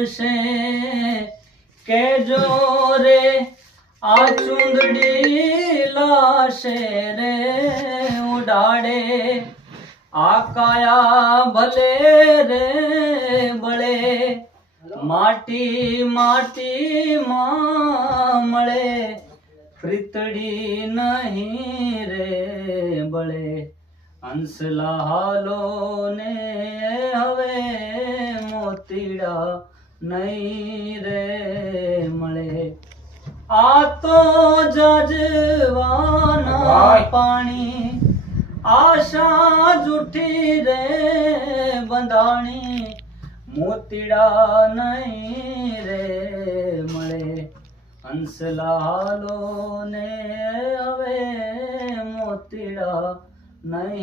મળશે કેજો રે આ ચૂંદડી લાશે રે ઉડાડે આ કાયા ભલે રે બળે માટી માટીમાં મળે પ્રીતડી નહીં રે બળે હંસલા હાલો ને હવે મોતીડા નહીં રે મળે આ તો જજવાના પાણી આશા જૂઠી રે બંધાણી મોતીડા નહીં રે મળે હંસલા હાલો ને હવે મોતીડા નહીં